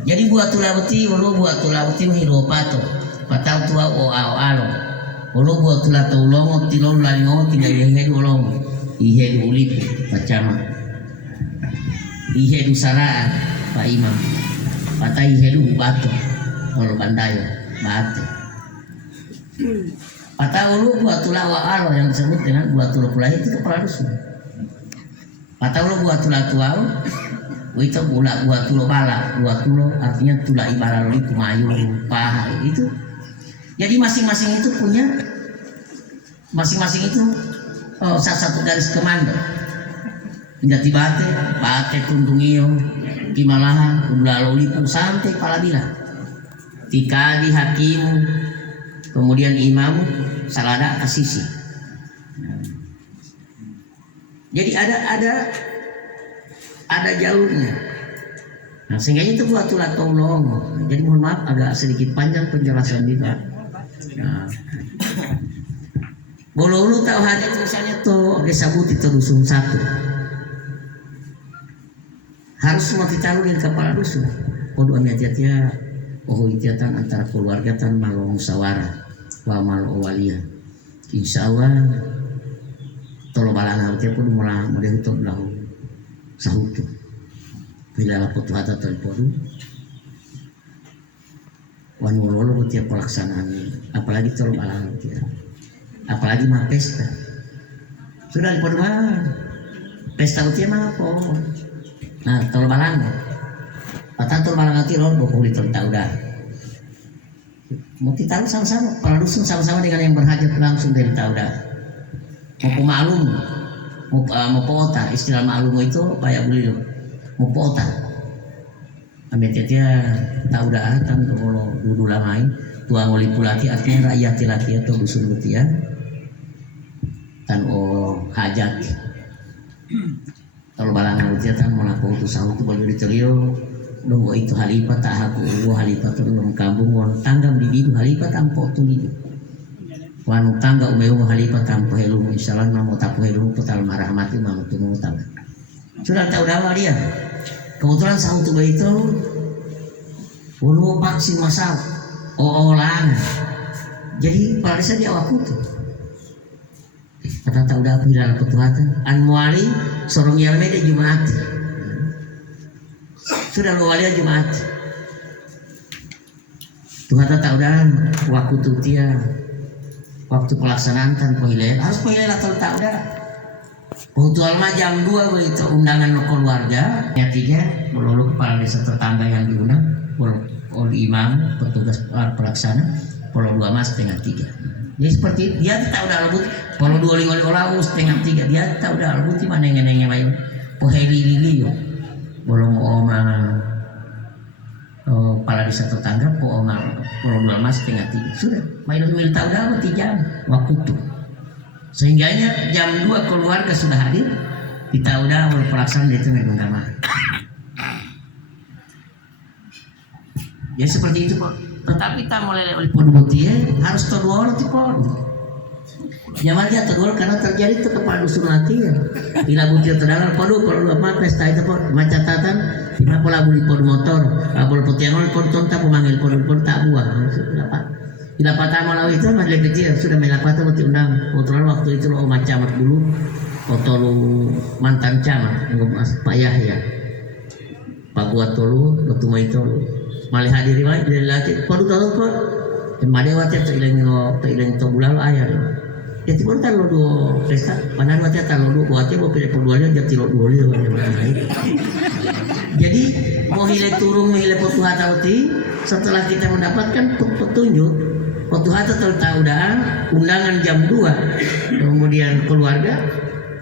Jadi buat tulauti ulu buat tulauti hiropato patau tua o alo ulu buat tulato ulongo tilol lalingo tinggal ihe ulongo ihe ulip pacama ihe saraan Pak Imam patai ihe bato ulu bandayo bate patau ulu buat tulawa alo yang disebut dengan buat tulapulai itu kepala dusun patau ulu buat tulatuau itu buat tulo bala, buat tulo artinya tula ibarat itu mayu, paha itu. Jadi masing-masing itu punya masing-masing itu satu garis komando. Jati bate tundungio, kimalahan, ulaloli pun sampai palabila. Tikadi hakim, kemudian imam, salada asisi. Jadi ada jalurnya. Nah, sehingga itu buat tulat tolong. Jadi mohon maaf agak sedikit panjang penjelasan juga. Nah, bolu tahu hanya tulisannya tuh disebut itu dusun satu. Harus semua ditaruhin kepala dusun. Podo amiatiatnya itiatan antara keluarga tan malong sawara wa malo walia. Insyaallah tolo balana utia pun mulai mudehutun lahu sahutu bila lapot hata terpodu wan wololo tiap pelaksanaan apalagi tolong alam apalagi mah pesta sudah di mana pesta utia mah apa nah tolong alam patah tolong alam nanti lor boleh tahu dah mau kita tahu sama-sama para dusun sama-sama dengan yang berhajat langsung dari tahu dah mau pemalum mau pota istilah maklum itu kayak beli lo mau pota ametnya tahu dah kan kalau dulu lamai tua ngoli pulati artinya rakyat laki atau dusun betia tan hajat kalau balangan betia tan mau lapor tu sahut tu baru diterio nunggu itu halipat tak aku halipat tu belum kampung wan tanggam di bidu halipat tampok tu bidu wanu tangga umeu halipat tanpa helu insyaallah mau tapu helu total marah mati mau tunu tangga sudah tahu dah dia kebetulan sahut tu itu ulu vaksin masal olang jadi pada saat dia waktu tu kata tahu dah bila petuatan an muali sorong yang mede Jumat sudah lu wali Jumat Tuhan tahu dah waktu tu dia waktu pelaksanaan tanpa hilal harus hilal atau tak udah Putual mah jam 2 begitu undangan keluarga yang 3 melulu kepala desa tetangga yang diundang oleh imam petugas pelaksana polo 2 mas setengah 3 jadi seperti dia tak udah lebut polo 2 lingoli olau setengah 3 dia tak udah lebut di mana ngenengnya main poheli lili yo belum oma kepala desa tetangga polo 2 mas setengah 3 sudah main mil tahu dah 3 jam waktu itu sehingganya jam 2 keluarga sudah hadir kita udah pelaksanaan itu megungkama ya seperti itu kok tetapi tak mulai oleh podubutia harus terdual di pod zaman dia terdual karena terjadi itu kepala dusun latihan bila butir terdalam podu kalau apa pesta itu pod macatatan bila pola beli pod motor kabel putih yang pod tonta pemanggil pod tak buang tidak patah malau itu masih kecil sudah melapatah waktu undang kebetulan waktu itu lo camat dulu foto lo mantan camat Pak Yahya Pak Buat tolu betul itu malih hadiri lagi dari lagi padu tahu kok kemarin waktu itu ilang to bulan ayah jadi pun kan lo dua pesta mana waktu itu lo dua waktu mau pilih perduanya jadi lo dua jadi mau hilai turun mau hilai foto hatauti setelah kita mendapatkan petunjuk waktu hata tahu dah undangan jam 2 kemudian keluarga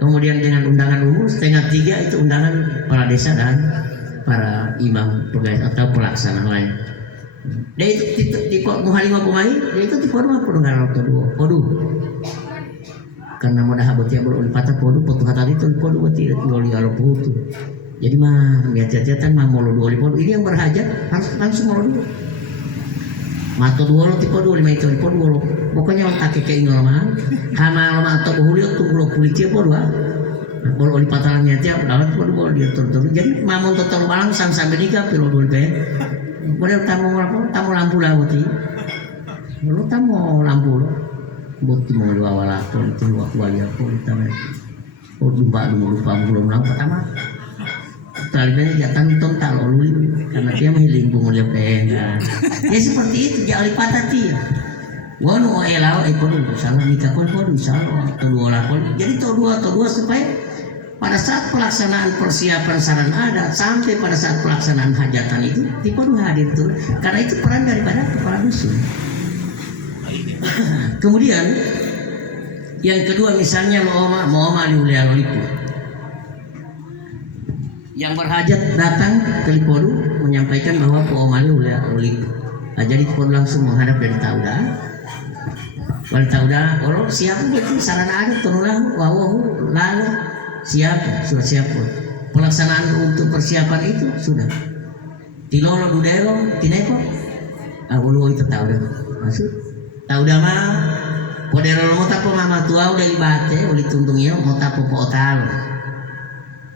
kemudian dengan undangan umum setengah 3 itu undangan para desa dan para imam pegawai atau pelaksana lain dia itu di muhalimah pemain dia itu di forma pendengar waktu 2 podu karena mudah habutnya berulih patah podu hata itu podu berarti loli alo putu jadi mah biasa-biasa mah mau lo podu ini yang berhajat harus langsung mau dulu mato dulu tipe dulu lima itu tipe dulu pokoknya orang tak kayak ini lama hama lama atau buhuli tuh belum kulit tipe dua Bol oli patalan tiap dalat bol dia tur. Jadi mamun total malang sampai nikah piro bol teh. Boleh tamu lampu lah boti. Lu tamu lampu lo. Boti mau dua wala pun itu waya pun tamu. Oh lupa belum lampu pertama. Talibannya dia tantong tak lalu karena dia menghiling penguliah pengen. Ya seperti itu dia oli patati. Wanu elau ekonomi salah nikah kon salah atau dua lakon. Jadi dua supaya pada saat pelaksanaan persiapan saran adat sampai pada saat pelaksanaan hajatan itu dipun hadir tuh karena itu peran daripada kepala dusun. Kemudian yang kedua misalnya mau liulia lolipu yang berhajat datang ke Lipodu menyampaikan bahwa Oma liulia lolipu. Nah, jadi pun langsung menghadap dari Tauda. Wali Tauda, kalau siapa itu saran adat turunan wawahu lalu siapa sudah siap pun pelaksanaan untuk persiapan itu sudah tilolo dudelo tinepo ulu itu tahu dah masuk tahu dah mah podero mau tapo mama tua udah libate uli tuntungnya mau tapo po otal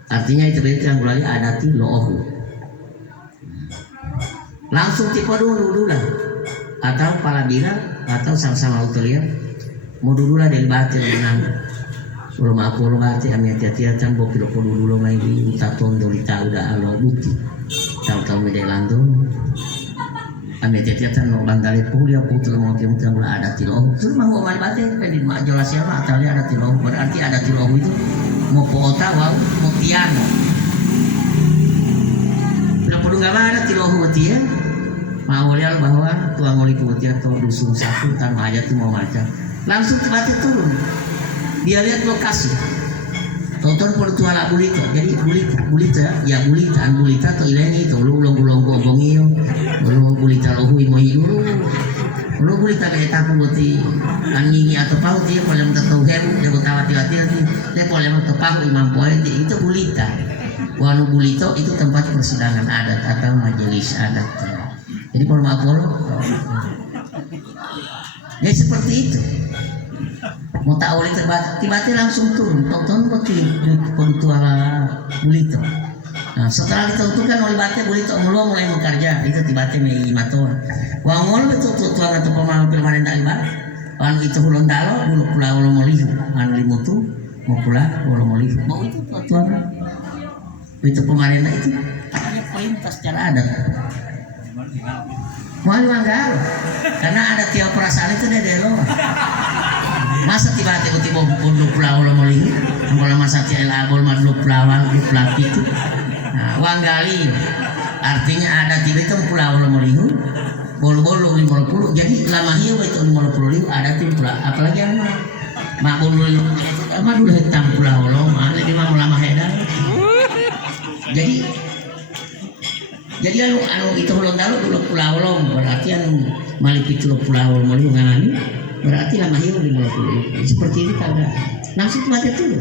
artinya itu yang mulai ada tilohu langsung tipe dulu lah atau palabira atau sama-sama utulia mau dulu lah dari bate menang belum aku lo bate ami hati-hatian bo pilo dulu mai di utaton doli tahu dah alo bukti tahu medai landung ami hati-hatian no bandale pulia putul mau kiam ada tilo terus mau mai bate pendin mak jelas siapa atau ada tilo berarti ada tilo itu mau poota wow mau tian bila perlu nggak ada tilo tian mau lihat bahwa tuang oli putih atau dusun satu tanpa aja tuh mau macam langsung tiba-tiba turun dia lihat lokasi tonton pertuala bulita jadi bulita atau ileni itu lu ulong gobongi lu bulita lohui mau dulu lu bulita kayak tapu buti angingi atau pau dia boleh tahu hem dia tahu hati-hati dia boleh tahu imam poin itu bulita walau bulito itu tempat persidangan adat atau majelis adat. Jadi kalau makhluk ya seperti itu. Mau tak oleh tiba-tiba langsung turun, tonton beti pentuala bulito. Nah, setelah ditentukan oleh bate bulito mulai bekerja itu tiba-tiba mai maton. Wang ngol itu tuan atau pemalu permanen tak ibarat. Wan itu hulun dalo dulu pulau ulo molihu, wan limutu mau pulang ulo molihu. Mau itu tuan itu pemerintah itu hanya perintah secara adat. Mau manggal karena ada tiap perasaan itu dari lo. Masa tiba-tiba bulu pulau lo molihu, kalau masa tiap abol madlu pulawang lu pelak itu. Nah, wanggali artinya ada tiba itu pulau lo molihu, bolu-bolu 50. Jadi lama hiu itu 50 ada tim pulau apalagi yang mak bolu mah dulu hitam pulau lo mana di mah lama hedan. Jadi anu itu ulun dalu dulu pulau long berarti anu malik itu pulau mali ngani berarti lama hiu 50 seperti ini kada langsung mati itu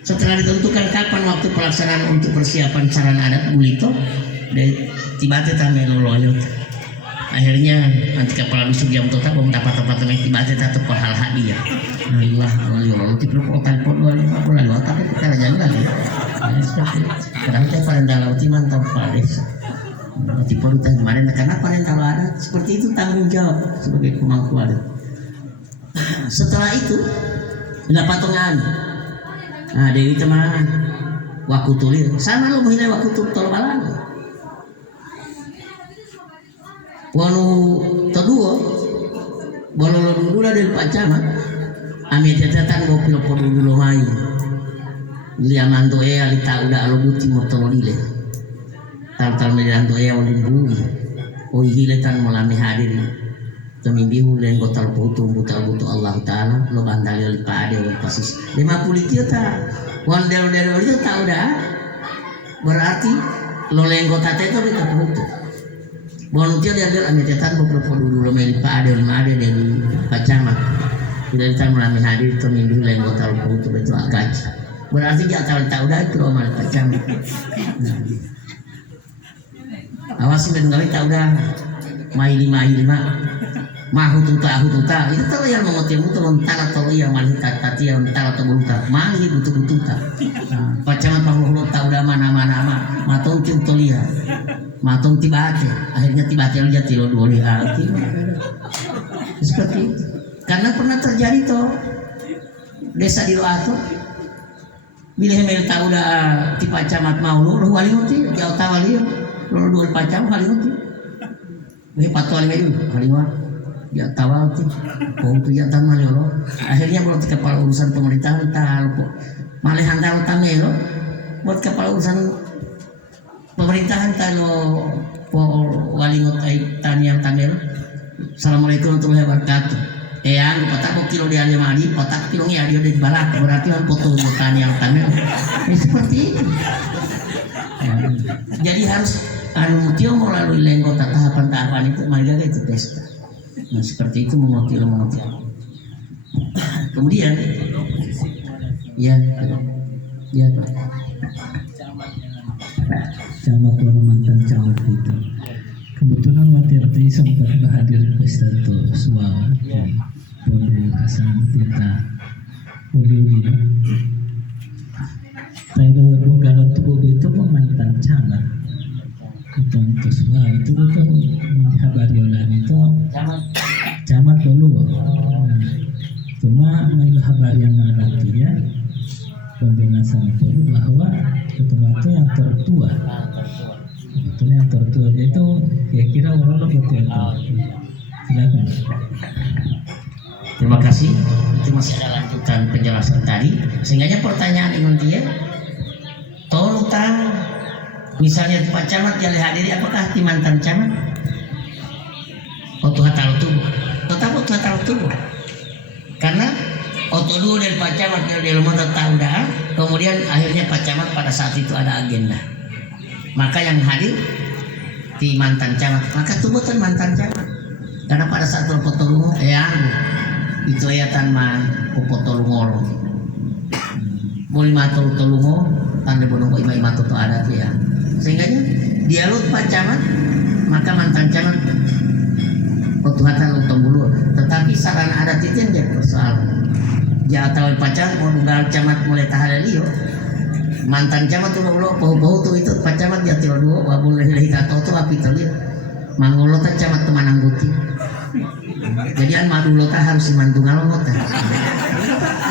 setelah ditentukan kapan waktu pelaksanaan untuk persiapan sarana adat bulito dari tiba-tiba meloloyo akhirnya nanti kepala dusun jam total bom dapat tiba-tiba tetap hal hadiah Allah Allah tipe otak pun lalu tapi kita jangan lagi kadang kita paling dalam mantap pades tipe rutan kemarin kenapa panen kalau ada seperti itu tanggung jawab sebagai pemangku adat. Setelah itu ada patungan nah Dewi teman waku tulir sama lo menilai waku tulir tolbalan walau kedua boleh dulu dari pacaman ami catatan go pilo dulu main liaman to alita udah alobuti motolile tal medianto olimbui o hiletan mulami hadir kemindi ulen gotal butuh Allah taala lo bandali oli paade wal pasis 50 juta wan del itu tahu dah berarti lo lenggota itu itu butuh volunteer dia ami catatan go dulu lo meli paade dari pacaman tidak kita mulami hadir kemindi ulen gotal butuh itu agak berarti dia tahu dah itu lo mal pacaman awas sih mengenai tahu dah mai 5 hututa itu tahu yang mengotimu tuh mentala atau iya malita tati yang mentala atau buta mali butuh-butuh pacaman pangluhulu tahu udah mana-mana matong cintolia matong tibate akhirnya tibate lu jati lo dua arti seperti itu karena pernah terjadi tuh desa di Loato bila hemel tahu udah ti pacamat mau lu wali muti jauh tawali lu dua pacam wali muti patuan itu kalimat ya tawal tuh kau tuh ya tanah lo akhirnya buat kepala urusan pemerintahan tahu malah hantar utangnya lo buat kepala urusan pemerintahan tahu wali ngotai tanian tangel assalamualaikum warahmatullahi wabarakatuh yang kotak kilo dia lima di kotak kilonya dia di balak berarti kan foto tanian tangel seperti itu jadi harus tio melalui lenggota tahapan-tahapan itu mereka itu pesta. Nah seperti itu mengotil. Kemudian, ya Pak. Camat mantan camat itu. Kebetulan waktu itu sempat hadir pesta itu suara di Pondok Hasan Tirta Budi. Saya kalau tubuh itu mantan camat. Itu semua itu Habariolan itu camat dulu. Cuma main kabar yang artinya pembenasan itu bahwa ketua itu yang tertua. Sebetulnya yang tertua itu kira-kira orang betul itu. Silakan. Terima kasih. Itu masih ada lanjutan penjelasan tadi. Sehingga pertanyaan ini dia tolong misalnya Pak Camat yang hadiri apakah di mantan camat? Oto hatal tubuh, tetap oto hatal tubuh. Karena oto dulu dari Pak Camat dari rumah tahu dah. Kemudian akhirnya Pak Camat pada saat itu ada agenda. Maka yang hadir di mantan camat, maka tubuh kan mantan camat. Karena pada saat potolungo, itu ayatan mah potolungo. Boleh matul tolungo, tanda bonong ima tuh ada tuh ya. Sehingga dia lupa camat maka mantan camat ketuhatan utang bulu tetapi saran adat itu yang dia persoalan ya tahu pacar mau nunggal camat mulai tahalelio mantan camat tuh bulu bau tuh itu pak camat dia tilo dua wabul lehi kato tuh api tali mangolo tak camat teman angguti jadi an madu lo tak harus dimandungal lo tak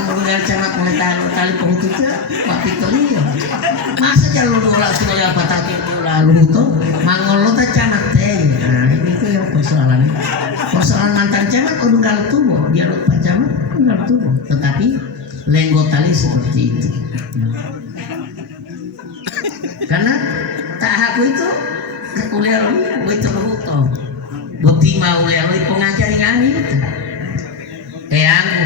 nunggal camat mulai tali pohutnya api tali masa jalur ulah oleh apa tadi lalu itu mangolo tak camat nah itu yang persoalan mantan camat udah tubuh dia lupa camat udah tubuh tetapi lenggotali seperti itu karena tak aku itu kuliah itu luto bukti mau leloi pengajar yang itu kayak aku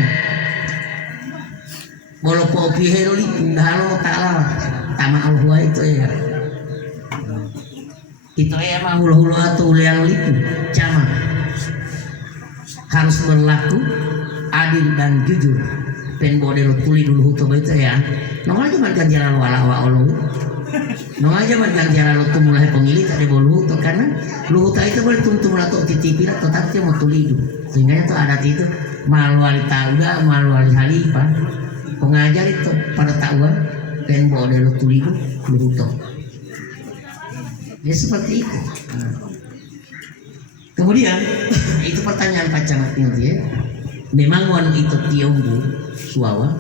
bolo kopi helo lipu dahalo taklah tama Allah itu ya itu ya mah hulu-hulu atau yang lipu camat harus berlaku adil dan jujur pen model tuli dulu itu itu ya nong aja bergantian wala Allah nong aja bergantian lo tuh mulai pemilih tadi bolu itu karena luhut itu boleh tuntung atau titipi atau tapi mau tuli sehingga itu adat itu malu wali tauda malu wali halifah pengajar itu pada tahuan pen model tuli itu ya seperti itu. Kemudian itu pertanyaan Pak Camat dia. Memang wan itu tionggu suawa.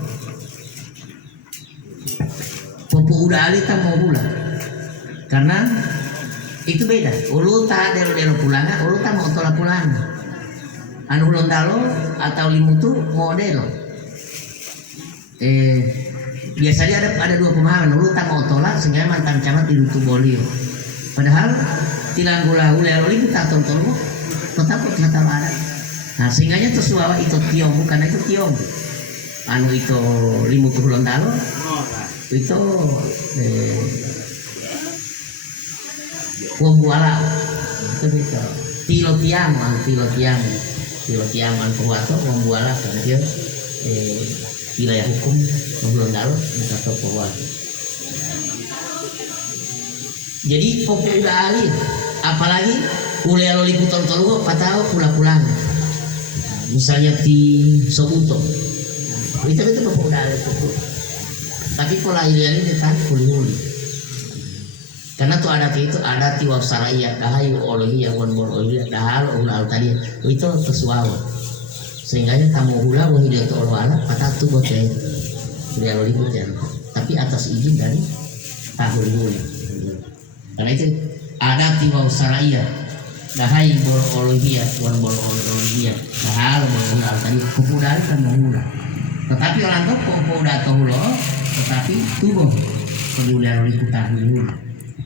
Popo udah alih tak mau pulang. Karena itu beda. Ulu tak delo pulangnya, ulu tak mau tolak pulang. Anu londalo atau limutu modelo. Biasanya ada dua pemahaman. Ulu tak mau tolak sehingga mantan camat di Lutu Bolio. Padahal tilang gula limu tak tonton tetap kata ada. Nah sehingganya itu suara itu tiong bukan itu tiong. Anu itu limu tuh londalo itu wombuala itu tilo tiang perwato wombuala karena dia wilayah hukum londalo atau perwato. Jadi popo udah alih, apalagi kuliah lo liputan tolu patau pulang. misalnya di Sobuto itu pemuda itu, tapi pola ini dekat kuli-kuli karena tuh adat itu adat di Wasaraya dahayu olohi yang bonbon olohi dahal ulah tadi itu tersuawa sehingga tamu hula wah dia tuh Allah alat patah tuh bocah dia lolibut ya, tapi atas izin dari tahun dulu karena itu adat di Wasaraya dahai bololohia wan bololohia dahal bololohia tadi kupu dari tamu tetapi orang tuh kupu dari tetapi tubuh kemudian oleh tahun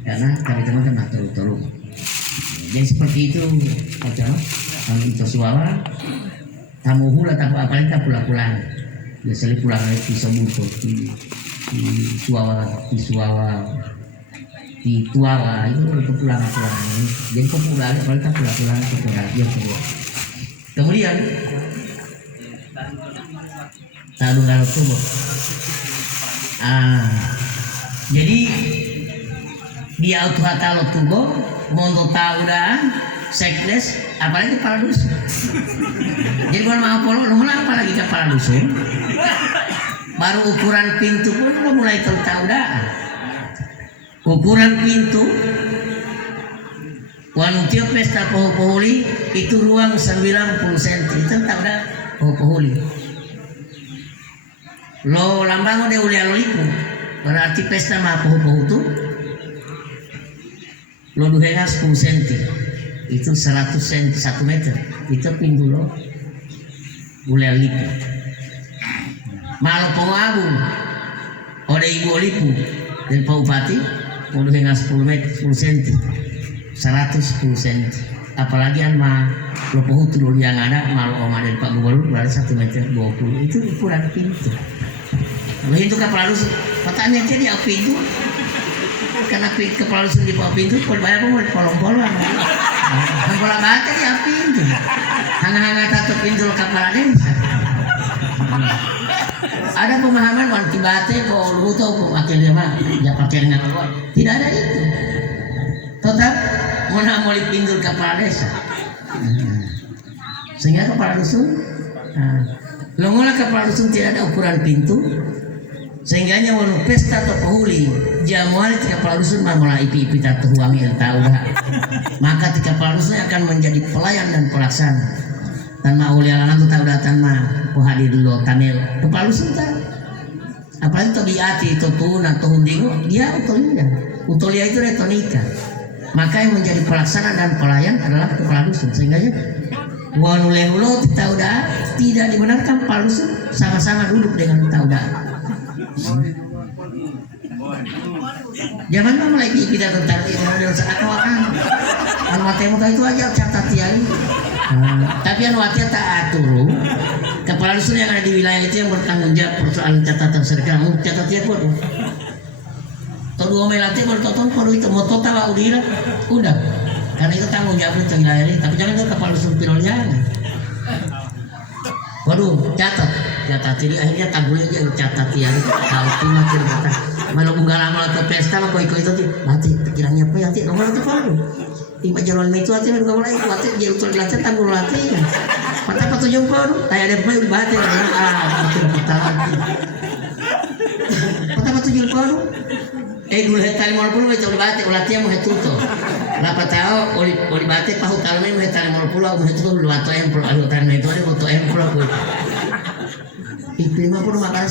karena kami teman-teman terus jadi seperti itu macam kami itu suara tamu hula tamu apa ini tak pulang biasanya pulang lagi di Sobuto di Suawa di Tuawa itu pulang jadi populer kalau tak pulang ke Purworejo kedua kemudian tahu kalau tubuh jadi dia auto hatalo tubuh mondo tahu dah sekdes apalagi kepala dusun jadi kalau mau polo lu apalagi kepala dusun baru ukuran pintu pun udah mulai tahu dah ukuran pintu wanutio pesta poho-poholi itu ruang 90 cm itu tahu dah poho-poholi lo lambang udah ulia lolipu berarti pesta mah poho-poho itu lo duhenya 10 cm itu 100 cm 1 meter itu pintu lo ulia lipu malu poho abu oleh ibu lipu dan Pak Bupati udah hingga 10 meter 10 cm 110 cm apalagi mah lo pohut dulu yang ada malu oma dan Pak Gubernur berarti 1 meter 20 itu ukuran pintu lo itu kepala dusun katanya aja di pintu karena kepala dusun di bawah pintu kalau bayar pun boleh polong-polong kalau bata di pintu hanga-hanga tato pintu kepala desa ada pemahaman wanti bate kalau lu tahu pakai dia mah dia pakai dengan keluar tidak ada itu tetap monamoli pintu kepala desa sehingga kepala dusun lo ngolah kepala dusun tidak ada ukuran pintu sehingga nya wanu pesta atau pahuli jamuan di kepala dusun mulai ipi-ipi tak terhuangi yang tahu dah maka di kepala dusun akan menjadi pelayan dan pelaksana dan mau lialan tuh tahu datang mah hadir dulu tanel kepala dusun tak apalagi to diati to tuna to hundingo dia utolia itu retonika maka yang menjadi pelaksana dan pelayan adalah kepala dusun sehingga wanu lehulo tahu dah tidak dibenarkan kepala dusun sama-sama duduk dengan tahu dah zaman mah mulai kita tentang itu model seakan-akan anu matemu itu aja catat ya tapi anu watia tak atur kepala dusun yang ada di wilayah itu yang bertanggung jawab persoalan catatan serikala mau catat ya pun atau dua melatih baru tonton baru itu mau total udah karena itu tanggung jawab itu wilayah ini tapi jangan itu kepala dusun pirolnya waduh catat jadi akhirnya tabulnya aja catat ya tahu tuh macam kata malu bunga lama atau pesta mah koi itu mati pikirannya apa ya ti nomor itu baru tiba jalan itu hati nggak mulai mati dia utul gelasnya tanggul latih mata patu jumpa kayak ada pemain udah batin mati pertama mata patu jumpa dulu hetali mau puluh macam udah batin ulatnya mau hetuto berapa tahu oli batin pahu talme mau hetali mau puluh mau hetuto dulu atau yang puluh alu tanah itu ada foto yang puluh itu 50 makanan